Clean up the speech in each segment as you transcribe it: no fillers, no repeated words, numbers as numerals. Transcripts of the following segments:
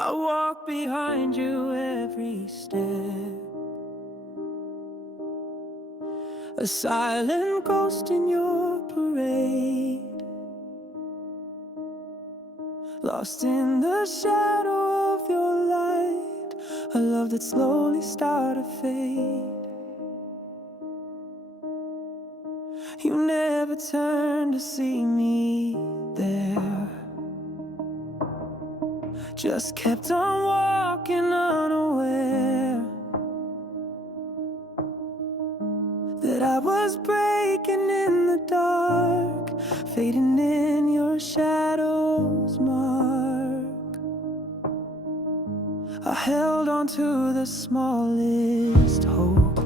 I walk behind you every step, a silent ghost in your parade, lost in the shadow of your light, a love that slowly started to fade. You never turned to see me there, just kept on walking unaware that I was breaking in the dark, fading in your shadow's mark. I held on to the smallest hope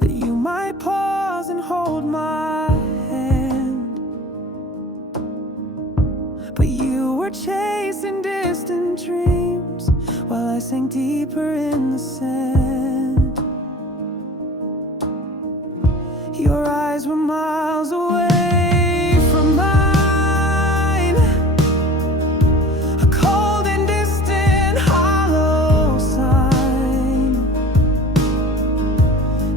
that you might pause and hold my hand, but you were chasing distant dreams while I sank deeper in the sand. Your eyes were miles away from mine, a cold and distant hollow sign,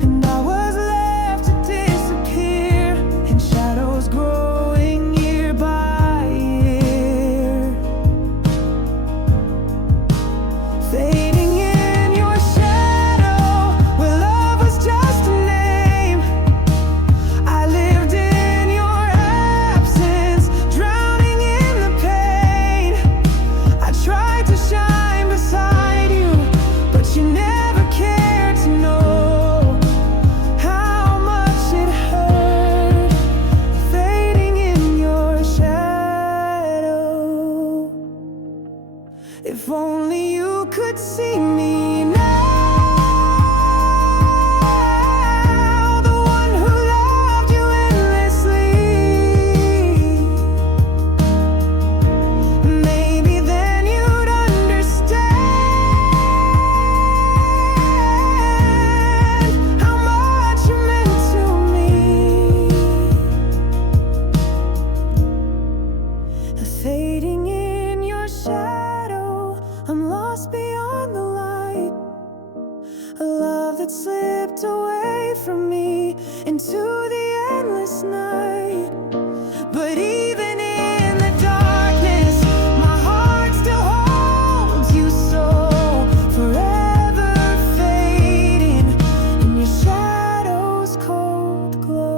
and I was left to disappear in shadows growing year by year, fading in your shadow where love was just a name. I lived in your absence, drowning in the pain. I tried to shine beside you, but you never cared to know how much it hurt, fading in your shadow. If only you could see me now, the one who loved you endlessly. Maybe then you'd understand how much you meant to me. Fading in your shadow, I'm lost beyond the light, a love that slipped away from me into the endless night. But even in the darkness, my heart still holds you so, forever fading in your shadow's cold glow.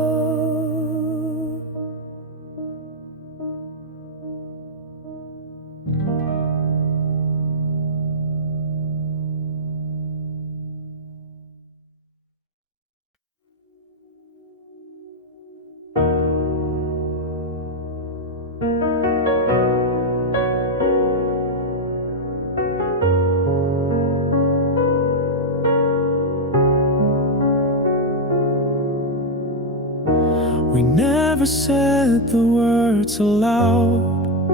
We never said the words aloud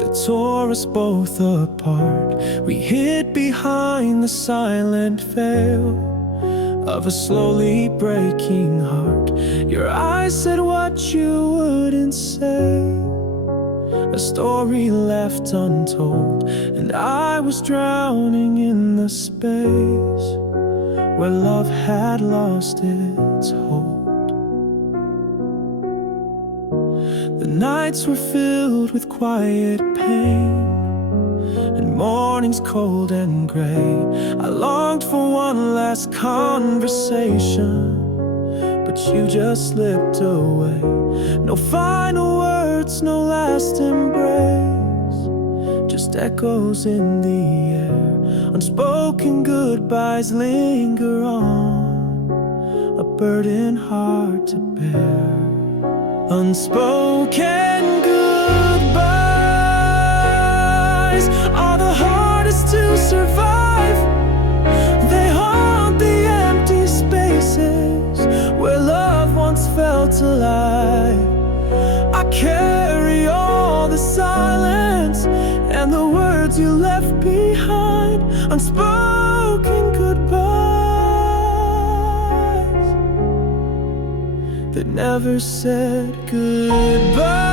that tore us both apart. We hid behind the silent veil of a slowly breaking heart. Your eyes said what you wouldn't say, a story left untold, and I was drowning in the space where love had lost its hold. The nights were filled with quiet pain, and mornings cold and gray. I longed for one last conversation, but you just slipped away. No final words, no last embrace, just echoes in the air. Unspoken goodbyes linger on, a burden hard to bear. Unspoken goodbyes are the hardest to survive. They haunt the empty spaces where love once felt alive. I carry all the silence and the words you left behind. Unspoken goodbyes that never said goodbye.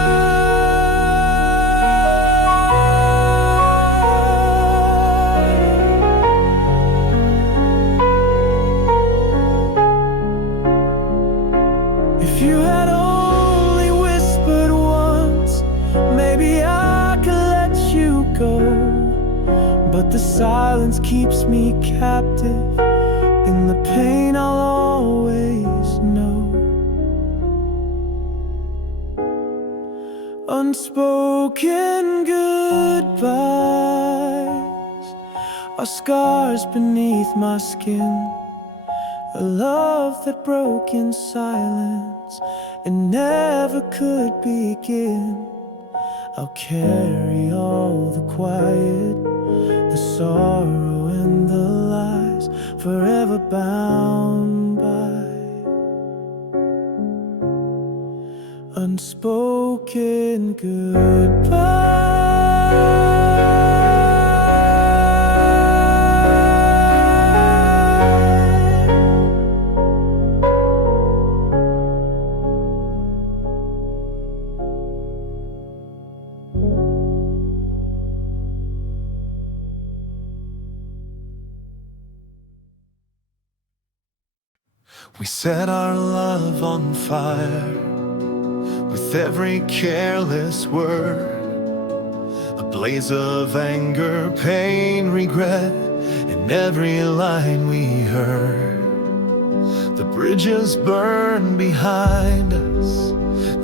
the silence keeps me captive. In the pain I'll always know. Unspoken goodbyes are scars beneath my skin. A love that broke in silence and never could begin. I'll carry all the quiet, the sorrow and the lies, forever bound by unspoken goodbyes. We set our love on fire with every careless word, a blaze of anger, pain, regret in every line we heard. The bridges burned behind us,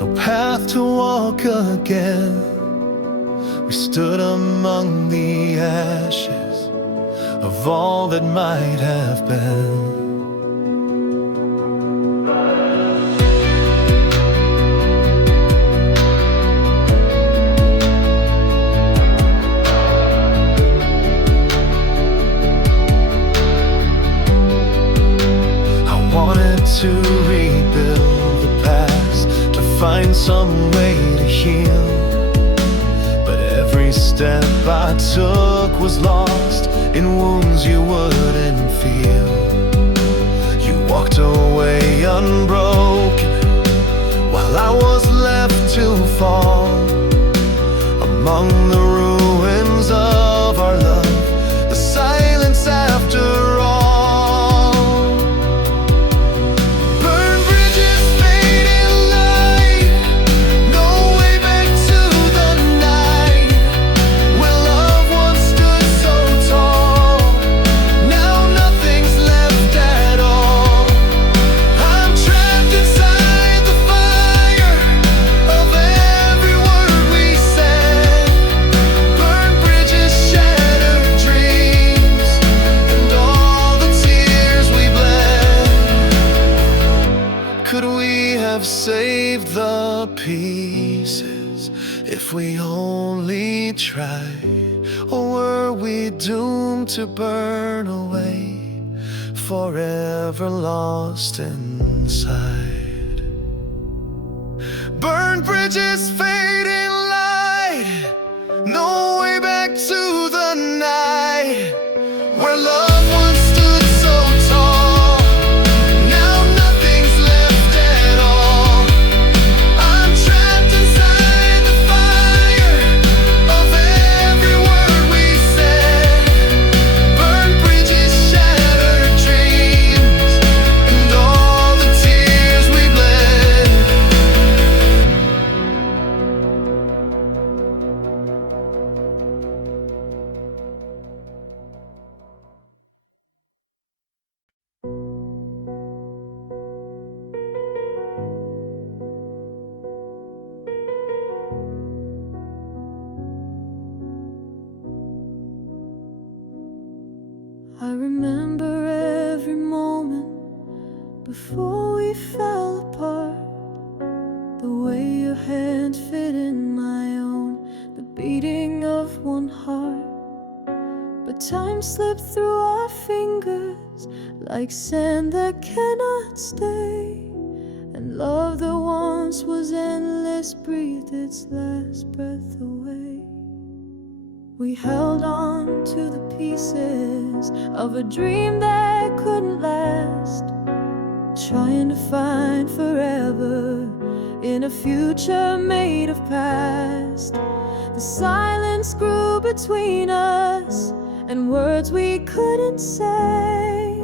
no path to walk again. We stood among the ashes of all that might have been. To rebuild the past, to find some way to heal. But every step I took was lost in wounds you wouldn't feel. You walked away unbroken, while I was left to fall among the ruins of our love, the silence after all. Saved the pieces if we only tried, or were we doomed to burn away, forever lost inside? Burned bridges, fading light, no way back to the night where love once stood so tall. I remember every moment before we fell apart, the way your hand fit in my own, the beating of one heart. But time slipped through our fingers like sand that cannot stay, and love that once was endless breathed its last breath away. We held on to the pieces of a dream that couldn't last, trying to find forever in a future made of past. The silence grew between us, and words we couldn't say.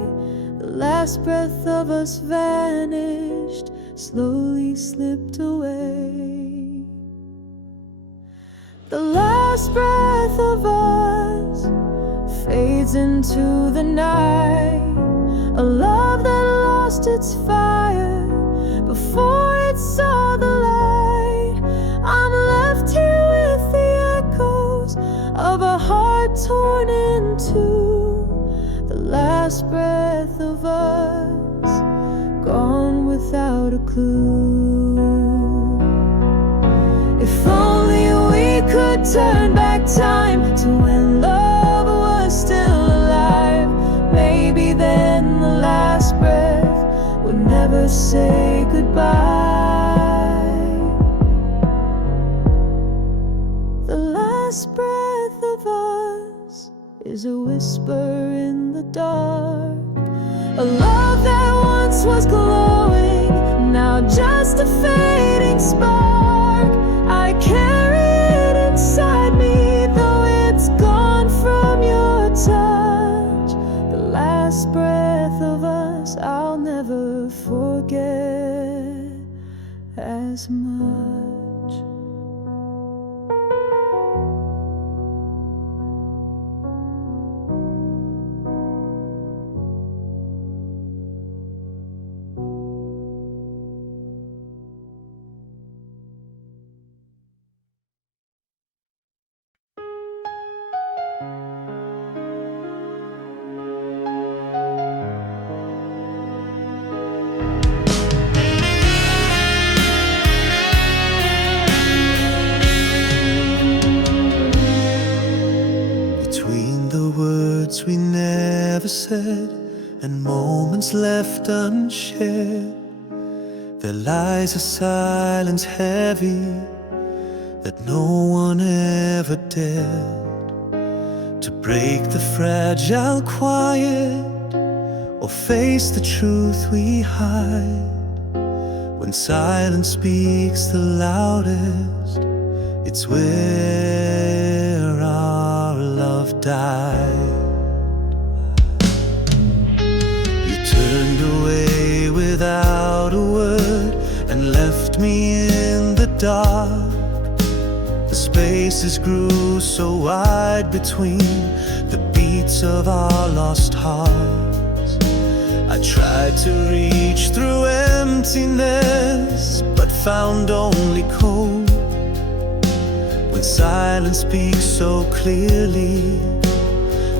The last breath of us vanished, slowly slipped away. The last breath of us fades into the night. A love that lost its fire before it saw the light. I'm left here with the echoes of a heart torn in two. The last breath of us, gone without a clue. If only we could turn back time to when love was still alive. Maybe then the last breath would never say goodbye. The last breath of us is a whisper in the dark. A love that once was glowing, now just a fading spark. I carry it inside me, though it's gone from your touch. The last breath of us I'll never forget as much. We never said, and moments left unshared, there lies a silence heavy that no one ever dared to break the fragile quiet or face the truth we hide. When silence speaks the loudest, it's where our love died. Turned away without a word and left me in the dark. The spaces grew so wide between the beats of our lost hearts. I tried to reach through emptiness, but found only cold. When silence speaks so clearly,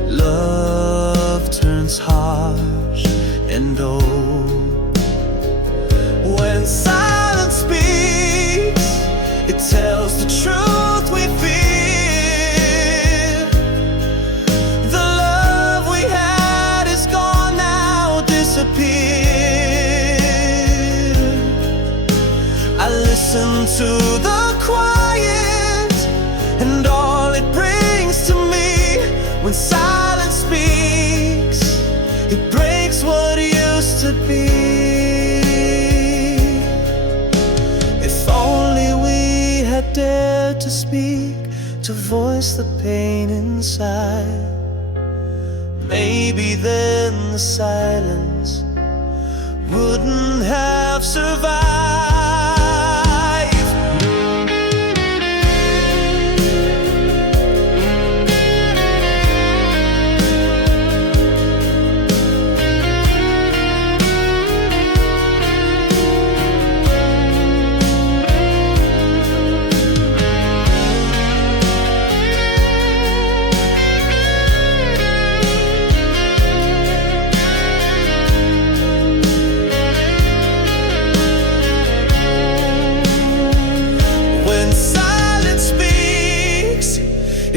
love turns harsh and old. When silence speaks, it tells the truth we fear. The love we had is gone now, disappeared. I listen to the quiet and all it brings to me. When silence speaks, it breaks what used to be. If only we had dared to speak, to voice the pain inside, maybe then the silence wouldn't have survived.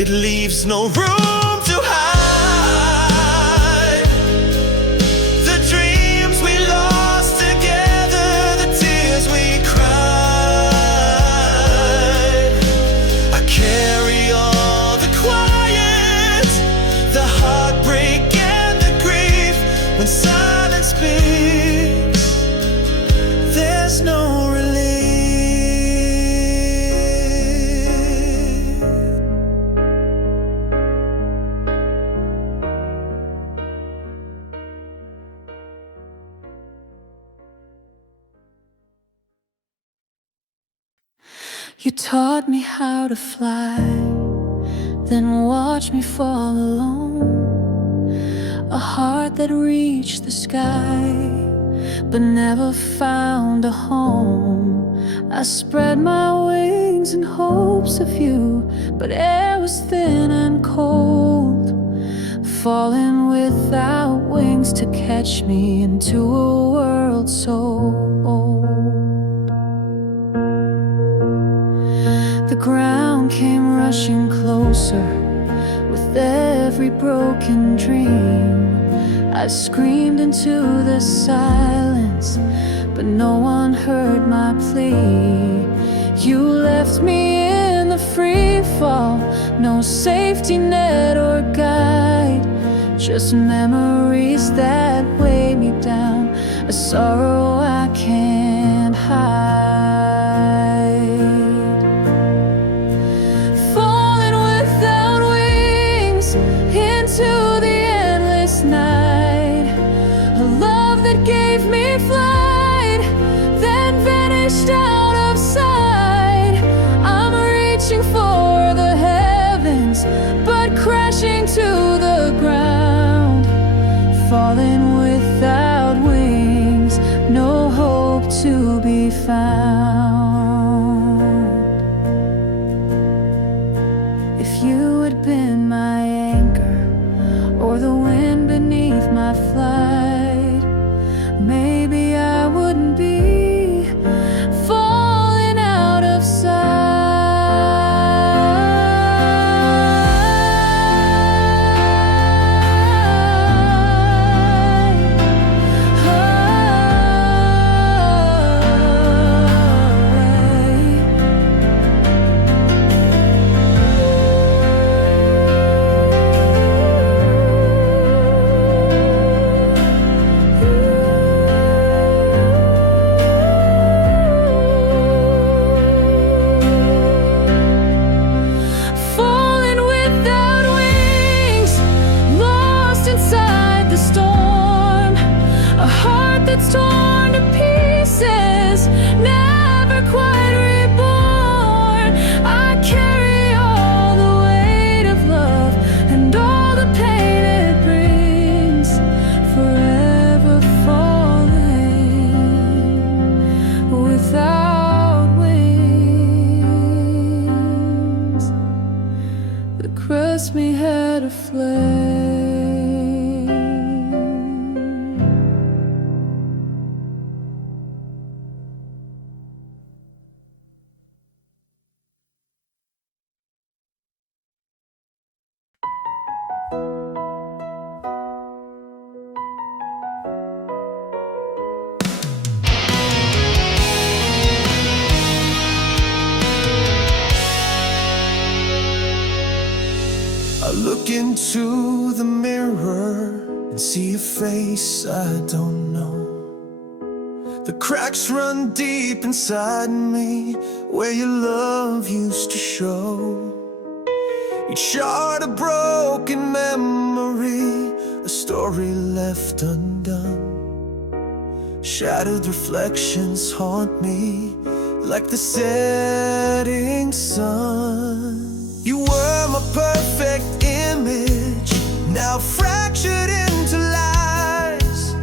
It leaves no room to hide. The dreams we lost together, the tears we cried. I carry all the quiet, the heartbreak and the grief. When silence speaks, there's no relief. You taught me how to fly, then watched me fall alone. heart that reached the sky, but never found a home. I spread my wings in hopes of you, but air was thin and cold, falling without wings to catch me into a world so old. The ground came rushing closer with every broken dream. I screamed into the silence, but no one heard my plea. You left me in the free fall, no safety net or guide, just memories that weigh me down, a sorrow I can't hide. Falling without wings into the endless night, a love that gave me flight, then vanished out of sight. I'm reaching for the heavens, but crashing to the ground, falling without wings, no hope to be found. If you had been my anchor, or the wind beneath my flight, maybe I wouldn't be falling out of sight. That's torn to pieces, never quite reborn. I carry all the weight of love and all the pain it brings, forever falling without wings. The crust me had a flame. I look into the mirror and see a face I don't know. The cracks run deep inside me where your love used to show. Each shard a broken memory, a story left undone. Shattered reflections haunt me like the setting sun. You were my perfect image, now fractured into lies.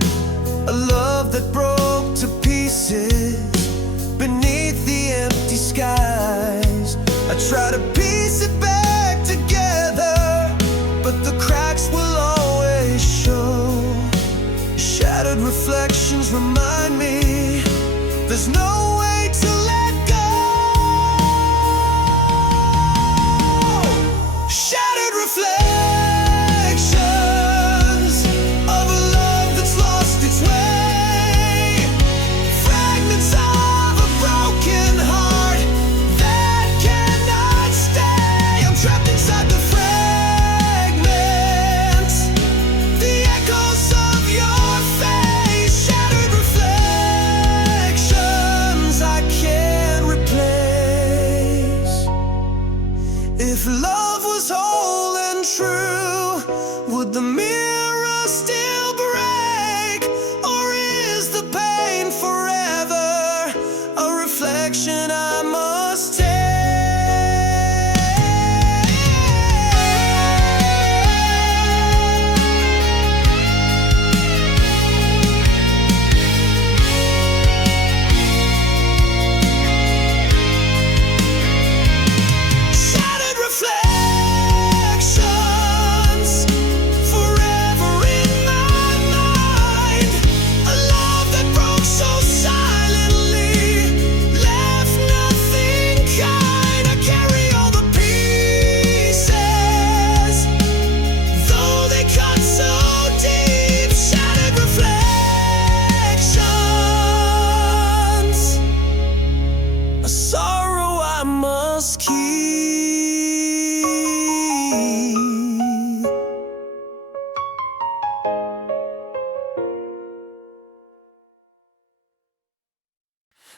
A love that broke to pieces beneath the empty skies. I try to piece it back together, but the cracks will always show. Shattered reflections remind me there's no way to let go. Shattered reflections of a love that's lost its way. Fragments of a broken heart that cannot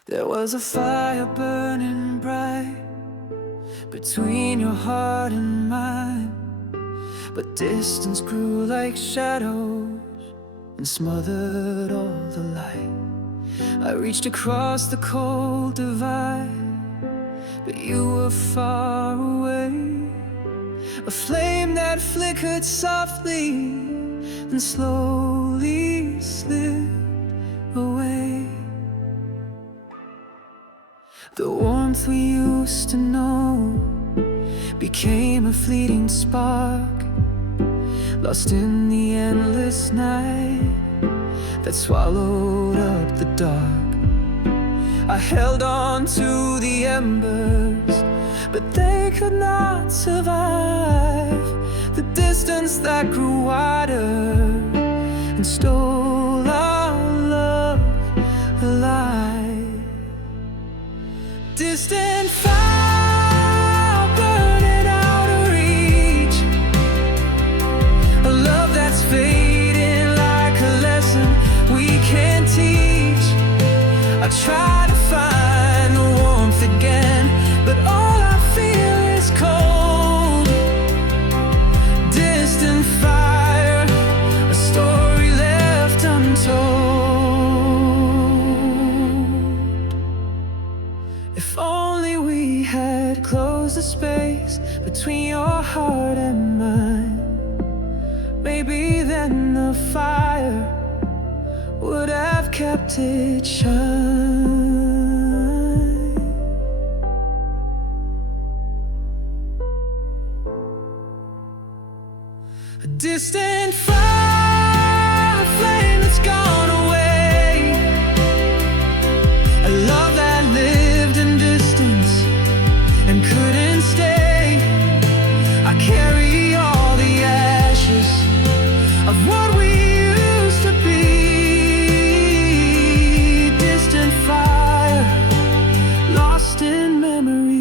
There was a fire burning bright between your heart and mine, but distance grew like shadows and smothered all the light. I reached across the cold divide, but you were far away. A flame that flickered softly and slowly slipped away. The warmth we used to know became a fleeting spark, lost in the endless night that swallowed up the dark. I held on to the embers, but they could not survive the distance that grew wider and stole our love alive. Distant fire burning out of reach, a love that's fading like a lesson we can't teach. I try to find the warmth again, but all I feel is cold. Distant fire, a story left untold. If only we had closed the space between your heart and mine, maybe then the fire would have kept it shine. A distant fire, flame that's gone away, a love that lived in distance and couldn't stay. I carry all the ashes of what we used to be. Distant fire, lost in memory.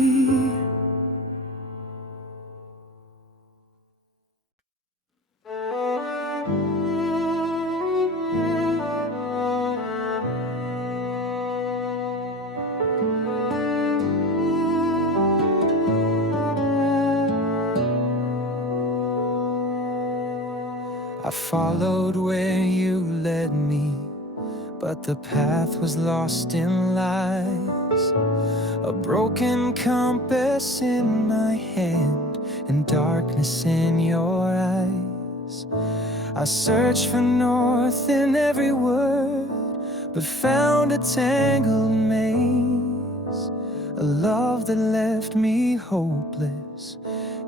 I followed where you led me, but the path was lost in lies. A broken compass in my hand and darkness in your eyes. I searched for north in every word, but found a tangled maze. A love that left me hopeless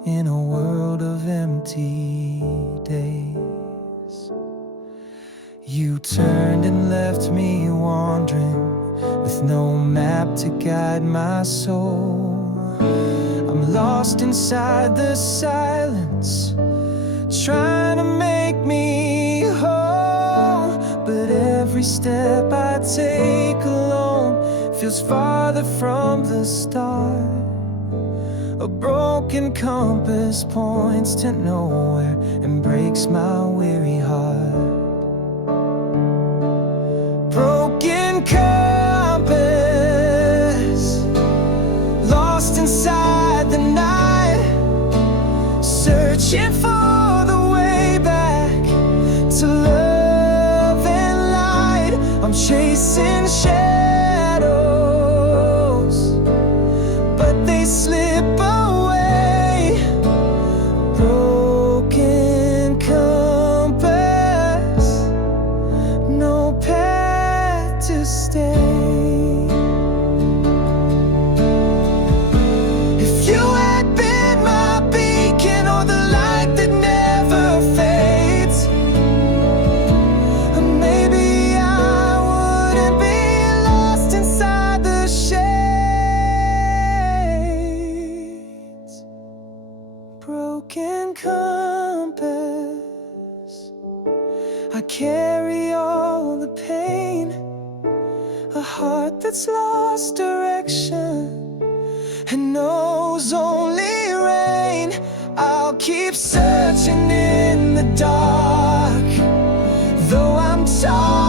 in a world of empty days. You turned and left me wandering with no map to guide my soul. I'm lost inside the silence, trying to make me whole. But every step I take alone feels farther from the start. A broken compass points to nowhere and breaks my weary heart. Broken compass, lost inside the night, searching for the way back to love and light. I'm chasing shadows, but they slip away. Broken compass, no path to stay. If you had been my beacon or the light that never fades, maybe I wouldn't be lost inside the shades. Broken compass, I carry all the pain, a heart that's lost direction and knows only rain. I'll keep searching in the dark, though I'm torn.